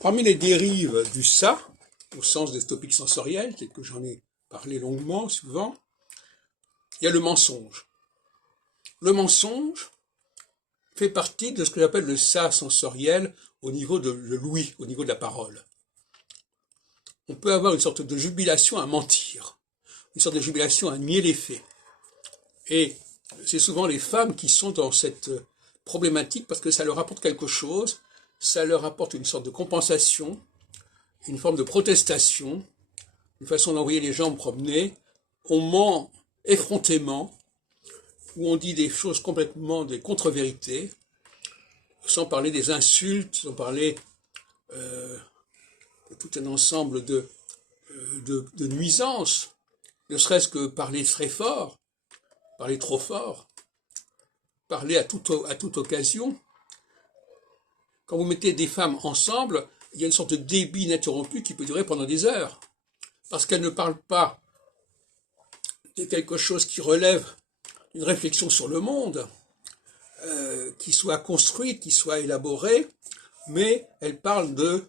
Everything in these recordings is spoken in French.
Parmi les dérives du ça, au sens des topiques sensoriels, tel que j'en ai parlé longuement, souvent, il y a le mensonge. Le mensonge fait partie de ce que j'appelle le ça sensoriel au niveau de l'ouïe, au niveau de la parole. On peut avoir une sorte de jubilation à mentir, une sorte de jubilation à nier les faits. Et c'est souvent les femmes qui sont dans cette problématique parce que ça leur apporte quelque chose, ça leur apporte une sorte de compensation, une forme de protestation, une façon d'envoyer les gens promener. On ment effrontément, où on dit des choses complètement des contre-vérités, sans parler des insultes, sans parler de tout un ensemble de nuisances, ne serait-ce que parler très fort, parler trop fort, parler à toute occasion. Quand vous mettez des femmes ensemble, il y a une sorte de débit ininterrompu qui peut durer pendant des heures, parce qu'elles ne parlent pas de quelque chose qui relève d'une réflexion sur le monde, qui soit construite, qui soit élaborée, mais elles parlent de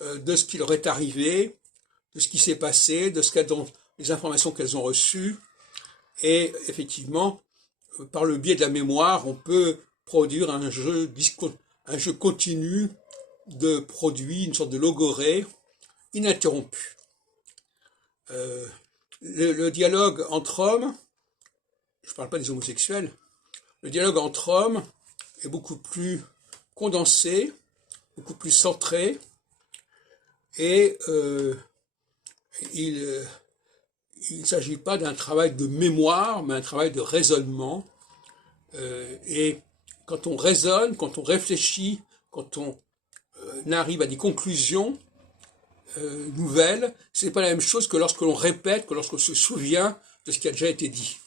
ce qui leur est arrivé, de ce qui s'est passé, de les informations qu'elles ont reçues, et effectivement, par le biais de la mémoire, on peut produire un jeu continu de produits, une sorte de logorée ininterrompue. Le dialogue entre hommes, je ne parle pas des homosexuels, le dialogue entre hommes est beaucoup plus condensé, beaucoup plus centré, et il ne s'agit pas d'un travail de mémoire, mais un travail de raisonnement. Et quand on raisonne, quand on réfléchit, quand on arrive à des conclusions nouvelles, c'est pas la même chose que lorsque l'on répète, que lorsqu'on se souvient de ce qui a déjà été dit.